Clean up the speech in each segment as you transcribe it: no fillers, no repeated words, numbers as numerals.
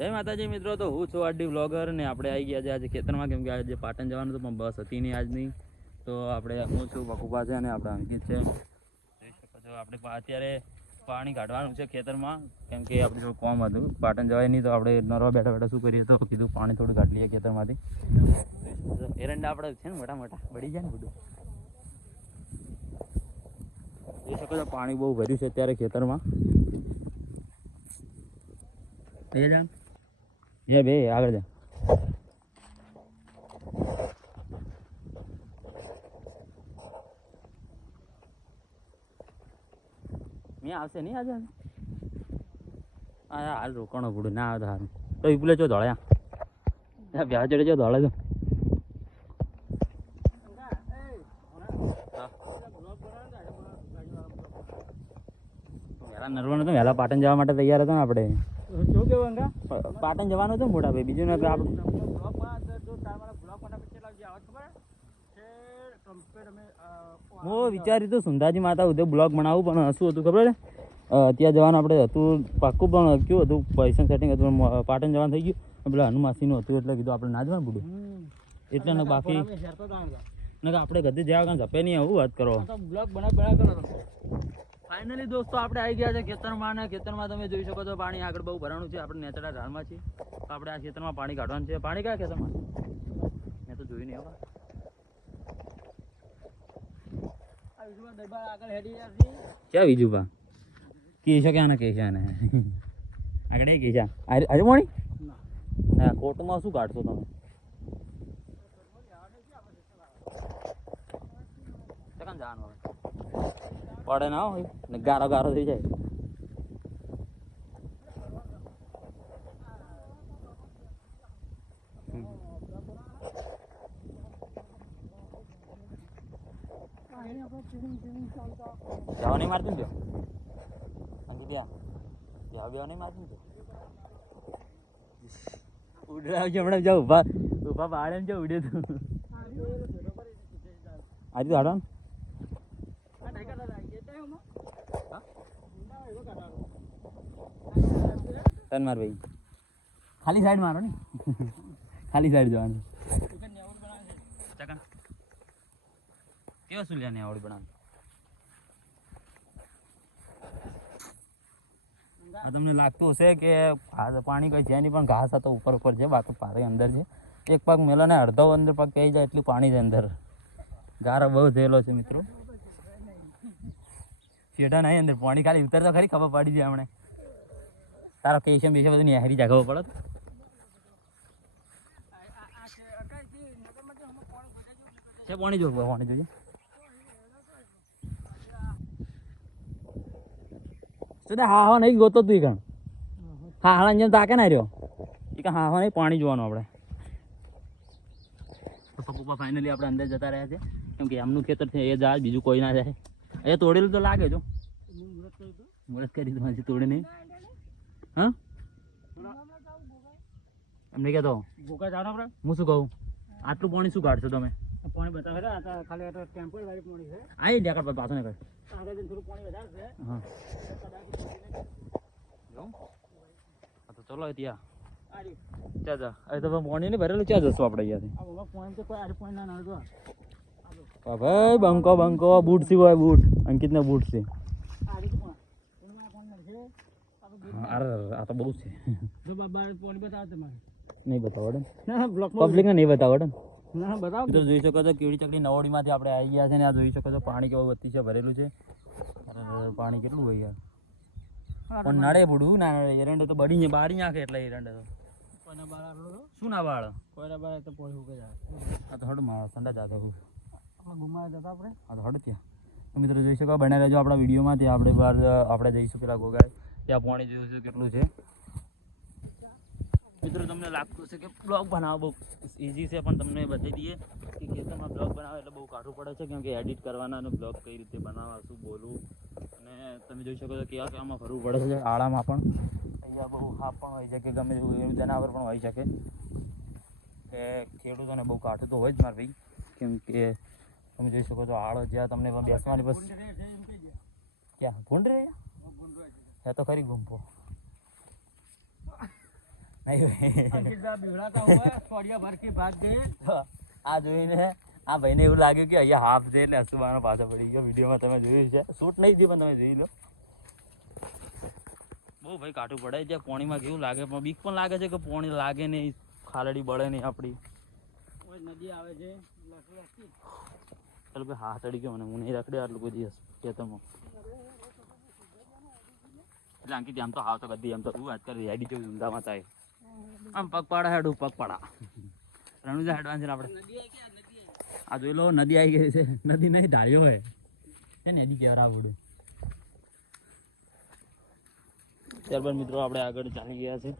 જય માતાજી મિત્રો, તો હું છું આરડી વ્લોગર ને આપણે આવી ગયા છે આજે ખેતરમાં, કેમ કે આજે પાટણ જવાનું હતું પણ બસ હતી નહીં આજની. તો આપણે હું છું બકુબા છે અને આપણે અંકિત છે. જોઈ શકો છો આપણે અત્યારે પાણી કાઢવાનું છે ખેતરમાં, કેમ કે આપણે થોડું કોમ હતું, પાટણ જવાય નહીં તો આપણે નરવા બેઠા બેઠા શું કરીએ, તો કીધું પાણી થોડું કાઢી લઈએ ખેતરમાંથી. એરંડા આપણે છે ને મોટા મોટા બળી જાય ને બધું. જોઈ શકો છો પાણી બહુ ભર્યું છે અત્યારે ખેતરમાં. બે આગળ જા. મેં આવશે નહીં આજે? હા હાલ રોકાણો પડું ના આવે સારું તો વિપુલે ચો દોડ્યા વ્યાજ ચડે ચો દોડે તો વહેલા નરવાનું તો વહેલા પાટણ જવા માટે તૈયાર હતા ને આપણે. શું કેવું પાટણ જવાનું હતું મોટા ભાઈ, બીજું ને આપણે હું વિચાર્યું હતું સુંધાજી માતા ઉદય બ્લોગ બનાવું, પણ શું હતું ખબર છે ત્યાં જવાનું આપણે હતું પાક્કું, પણ કેવું હતું પૈસા સેટિંગ હતું, પાટણ જવાનું થઈ ગયું, પેલા હનુમાસીનું હતું એટલે કીધું આપણે ના જવાનું બધું એટલે ને બાકી ને આપણે ગધી જવા કાંઈ જપે નહીં આવું વાત કરો. બ્લોગ બનાવ કરો. ફાઇનલી દોસ્તો આપણે આવી ગયા છે ખેતરમાં, અને ખેતરમાં તમે જોઈ શકો છો પાણી આગળ બહુ ભરાણું છે, આપણે નેચરલ ઢાળમાં છીએ, તો આપણે આ ખેતરમાં પાણી કાઢવાનું છે. પાણી કયા ખેતરમાં મેં તો જોયું નહીં. ક્યાં બીજું બા કેશા ક્યાં ને કેશા ને આગળ કેશા અરે મોણી હા કોર્ટમાં શું કાઢશો તમે? જવાનું પડે ના હોય ને ગારો ગારો થઈ જાય. જવા નહીં મારતું ને બેવા નહીં મારતું ને ઉડે હમણાં જાઉં ઉભા ઉભા બાળે ને જાઉં ઉડે તું આજે હાડો ટર્ન માર ભાઈ, ખાલી સાઈડ મારો ને ખાલી સાઈડ જવાનું. કેવા સુલ્યા ને આવડી બનાવ તમને લાગતું હશે કે પાણી કઈ છે નહીં, પણ ઘાસ હતો ઉપર ઉપર છે, બાકી પાણી અંદર છે. એક પગ મેલો ને અડધો અંદર પગ કહી જાય એટલું પાણી છે અંદર. ગારો બહુ થયેલો છે મિત્રો, શેઠા નહીં અંદર પાણી ખાલી ઉતર તો ખરી ખબર પડી જાય હમણે. તારો કેશમ બેસમ બધું નેહરી જાય ખબર પડે છે. પાણી જોવું પાણી જોઈએ હા હા નહીં ગોતો તું કણ હા હા જેમ તાકે ના રહ્યો એ હા હા નહીં પાણી જોવાનું આપણે. પપ્પા ફાઇનલી આપણે અંદર જતા રહ્યા છે, કેમ કે એમનું ખેતર છે એ જાય, બીજું કોઈ ના જાય. એ તોડેલું તો લાગે જો મુહૂર્ત કરી તો હજી તોડે નહીં. હા એમને કહેતો હું શું કહું આટલું પાણી શું કાઢશો તમે? પાણી બતાવે ખાલી ટેમ્પો વાળી પાણી છે. આવી ડેકર પર પાછો ને કર થોડું પાણી વધારે છે. હા તો ચલો ત્યાં ચાચા હવે તો પાણી નહીં ભરેલું ક્યાં જશું આપણે અહીંયાથી? ભાઈ બંકો બંકો બૂટ સી હોય બૂટ અંકિત ને બૂટ છે. અરે આ તો બહુ છે નહીં બતાવો પબ્લિક ને નહીં બતાવો તો જોઈ શકો છો કેવડી ચકડી નવોડી માંથી આપણે આવી ગયા છે ને આ જોઈ શકો છો પાણી કેવું વધી છે ભરેલું છે. પાણી કેટલું હોય યાર, પણ નડે બુડું ના એરંડે તો બળી બાળી નાખે એટલે એરંડે તો શું ના બાળ આ તો હડ ઠંડા જાતો ગુમાયા જતા આપણે આ તો હડ ત્યાં. મિત્રો જોઈ શકો બને રહેજો આપણા વિડીયોમાં. ત્યાં આપણે બહાર આપણે જઈશું પેલા ગોગાય ત્યાં પાણી જોઈશું કેટલું છે. મિત્રો તમને લાગતું હશે કે બ્લોગ બનાવવો બહુ ઇઝી છે, પણ તમને બતાવી દઈએ કે ખેતરમાં બ્લોગ બનાવે એટલે બહુ કાઢવું પડે છે, કેમ કે એડિટ કરવાના અને બ્લોગ કઈ રીતે બનાવવા શું બોલવું, અને તમે જોઈ શકો છો કેવા કેવામાં ફરવું પડે છે. આળામાં પણ અહીંયા બહુ હાપ પણ હોય છે કે ગમે એવું જનાવર પણ હોઈ શકે, કે ખેડૂતોને બહુ કાઢું તો હોય જ મારે ભાઈ, કેમ કે તમે જોઈ શકો છો આળો જ્યાં તમને બેસવાની બસ ક્યાં ભૂંડ રહ્યા તો ખરી ગુંફો આ જોઈને આ ભાઈને એવું લાગ્યું કે અહીંયા હાફ છે એટલે હસુબાનો પાછો પડી ગયો. વિડીયોમાં તમે જોયું છે, શૂટ નહીં થયું પણ તમે જોઈ લો. બહુ ભાઈ કાઠું પડે છે પાણીમાં, કેવું લાગે પણ બીક પણ લાગે છે કે પાણી લાગે નહીં, ખાલડી બળે નહીં આપણી. નદી આવે છે ચાલો ભાઈ, હા ચડી ગયો મને, હું નહીં રખડ્યો આટલું કોઈ દિવસ ખેતરમાં. એટલે અંકિત આમ તો હાવ તો કદી એમ તો તું આજકાલ રેડી જેવું ઊંધામાં થાય આમ પગપાળા હેડું પગપાળા રણુજા હેડવાન છે ને આપણે. આ જોઈ લો નદી આવી ગઈ છે, નદી નહીં ઢાળ્યો હોય છે ને નદી કહેવાય આવડું. ત્યારબાદ મિત્રો આપણે આગળ ચાલી ગયા છે.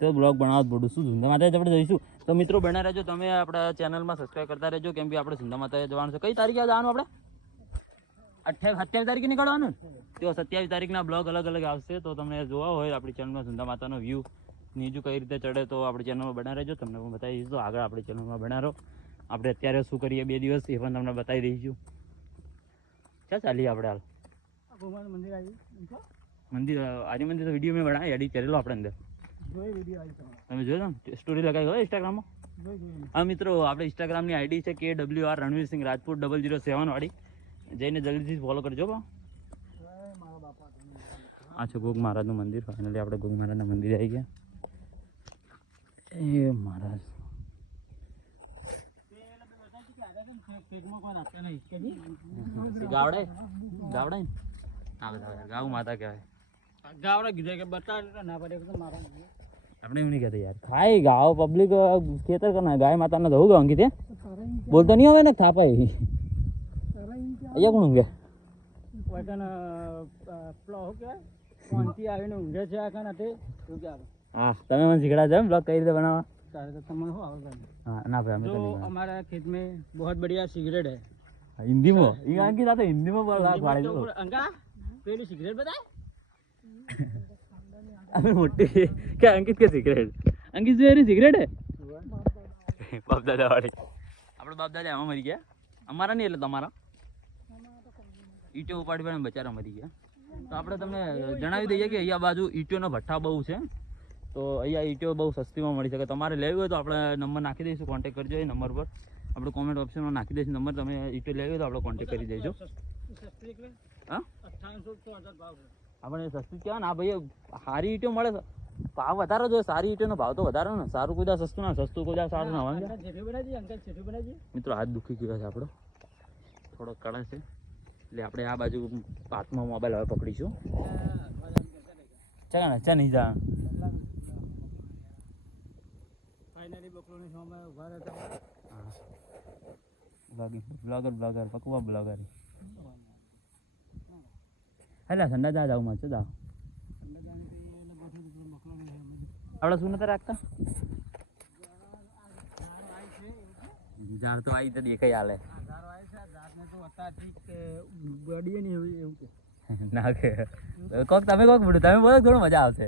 તો બ્લોગ બનાવવા પડું શું સુંદર માતા આપણે જઈશું. તો મિત્રો બના રહેજો, તમે આપણા ચેનલમાં સબસ્ક્રાઈબ કરતા રહેજો, કેમ કે આપણે સુંદર માતા જવાનું છે. કઈ તારીખે જવાનું આપણે? 28 તારીખે નીકળવાનું. તો 27 તારીખના બ્લોગ અલગ અલગ આવશે, તો તમને જોવા હોય આપણી ચેનલમાં સુંદર માતાનો વ્યૂ નીચું કઈ રીતે ચડે તો આપણી ચેનલમાં બના રહેજો, તમને હું બતાવી દઈશું. આગળ આપણી ચેનલમાં બના રહો. આપણે અત્યારે શું કરીએ 2 દિવસ એ પણ તમને બતાવી દઈશું. ક્યાં ચાલીએ આપણે હાલ? મંદિર આજે મંદિર તો વિડીયો મેં બનાવી એડિટ કરેલો આપણે અંદર. તમે જોયો ને સ્ટોરી લગાવી હોય ઇન્સ્ટાગ્રામમાં? હા મિત્રો, આપણે ઇન્સ્ટાગ્રામની આઈડી છે KWR રણવીરસિંહ રાજપૂત 007 વાળી, જઈને જલ્દીથી ફોલો કરજો. આ છે ગોગ મહારાજનું મંદિર. ફાઇનલી આપણે ગોગ મહારાજના મંદિરે આવી ગયા. એ મહારાજ ગાવડે ગાવડે ગાવ માતા કહેવાય. આપણે એવું નહીં કહેતા યાર, ખાઈ ગાવ પબ્લિક ખેતર કરના ગાય માતાને દઉં ગયો અંકિત બોલતો નહીં હોય ને થાપાય અહીંયા કોણ ઊંઘે? હા તમે મને શીખડા છો બ્લોગ કઈ રીતે બનાવવા? हाँ ना भाई जो हमारा खेत में बहुत बढ़िया सिगरेट है. हिंदी में ये अंकित आते हिंदी में बोल रहा है तो अंका पहली सिगरेट बता. अबे मोटे क्या अंकित के सिगरेट? अंकित जो है सिगरेट है बाप दादा वाली. આપણે બાપ દાદા આમાં મરી ગયા, અમારા નહીં એટલે તમારા. ઈંટો ઉપાડી પાડીને બચારા મરી ગયા. તો આપણે તમને જણાવી દઈએ કે અહીંયા બાજુ ઈંટોનો ભઠ્ઠા બહુ છે, તો અહીંયા ઈંટો બહુ સસ્તીમાં મળી શકે. તમારે લેવી હોય તો આપણે નંબર નાખી દઈશું, કોન્ટેક્ટ કરજો. એ નંબર પર આપણે કોમેન્ટ ઓપ્શનમાં નાખી દઈશું નંબર. તમે ઈંટો લેવી હોય તો આપણે કોન્ટેક્ટ કરી દઈશું. હા આપણે સસ્તી કહેવાય ને. આ ભાઈ સારી ઈંટો મળે, ભાવ વધારો જોઈએ. સારી ઈંટોનો ભાવ તો વધારો ને. સારું કોઈ સસ્તું ના, સસ્તું કોઈ સારું ના હોય. મિત્રો હાથ દુખી ગયો છે આપણો, થોડો કળે છે એટલે આપણે આ બાજુ હાથમાં મોબાઈલ હવે પકડીશું. ચા ચા નહીં જા બ્લોગર પકવા બ્લોગર હેલા ઠંડા જા જાવ માં છે જાવ. આપણે શું નતા રાખતા? ઝાડ તો આવી તો દેખાઈ હાલે ના કે કોક તમે કોક બોલો, તમે બોલો થોડું મજા આવશે.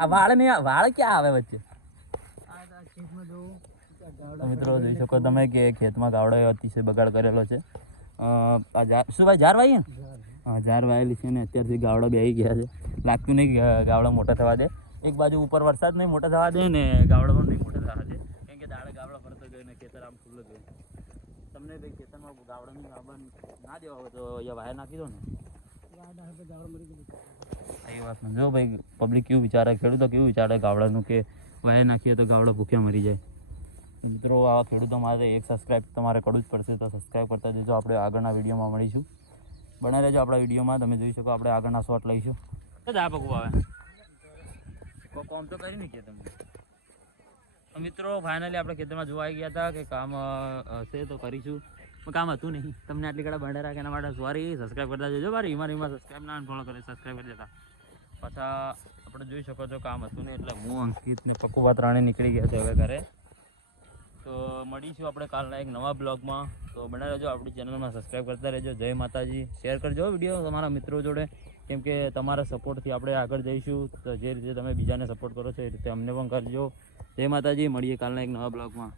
આ વાળ નહીં, વાળ ક્યાં આવે વચ્ચે? મિત્રો જોઈ શકો તમે કે ખેતમાં ગાવડો અતિશય બગાડ કરેલો છે. શું ભાઈ ઝાર વાવી? હા ઝાર વાવેલી છે ને અત્યારથી ગાવડા બેસી ગયા છે. લાગતું નહીં ગાવડા મોટા થવા દે. એક બાજુ ઉપર વરસાદ નહીં મોટા થવા દે ને ગાવડા પણ નહીં મોટા થવા દે, કેમ કે દાડે ગાવડા ફરતો ગયો ને ખેતર આમ ખુલ્લું ગયું. તમને ભાઈ ખેતરમાં ગાવડાનું ગાવડા ના દેવા હોય તો અહીંયા વાયર નાખી દો ને. એ વાત જો ભાઈ પબ્લિક કેવું વિચારે, ખેડૂતો કેવું વિચારે ગાવડાનું કે વાયર નાખીએ તો ગાવડા ભૂખ્યા મરી જાય. મિત્રો આવા ખેડૂતો માટે એક સબસ્ક્રાઈબ તમારે કરવું જ પડશે, તો સબસ્ક્રાઈબ કરતા જજો. આપણે આગળના વિડીયોમાં મળીશું, બના રહેજો આપણા વિડીયોમાં. તમે જોઈ શકો આપણે આગળના શોટ લઈશું. આ પગવું આવે કોમ તો કરી નહીં કે તમે. મિત્રો ફાઇનલી આપણે ખેતરમાં જોવા આવી ગયા હતા કે કામ હશે તો કરીશું, પણ કામ હતું નહીં. તમને આટલી કડા બંધ રાખે એના માટે સોરી. સબસ્ક્રાઈબ કરતા જજો. મારી એમાં સબસ્ક્રાઈબ ના ફોલો કરે સબસ્ક્રાઈબ કરી દેતા. પાછા આપણે જોઈ શકો છો કામ હતું નહીં એટલે હું અંકિત ને પકુવા ત્રણે નીકળી ગયા છે હવે ઘરે. તો મળીશું આપણે કાલના એક નવા બ્લોગમાં. તો બના રહેજો, આપણી ચેનલમાં સબસ્ક્રાઈબ કરતા રહેજો. જય માતાજી. શેર કરજો વિડીયો તમારા મિત્રો જોડે, કેમ કે તમારા સપોર્ટથી આપણે આગળ જઈશું. તો જે રીતે તમે બીજાને સપોર્ટ કરો છો એ રીતે અમને પણ કરજો. જય માતાજી. મળીએ કાલના એક નવા બ્લોગમાં.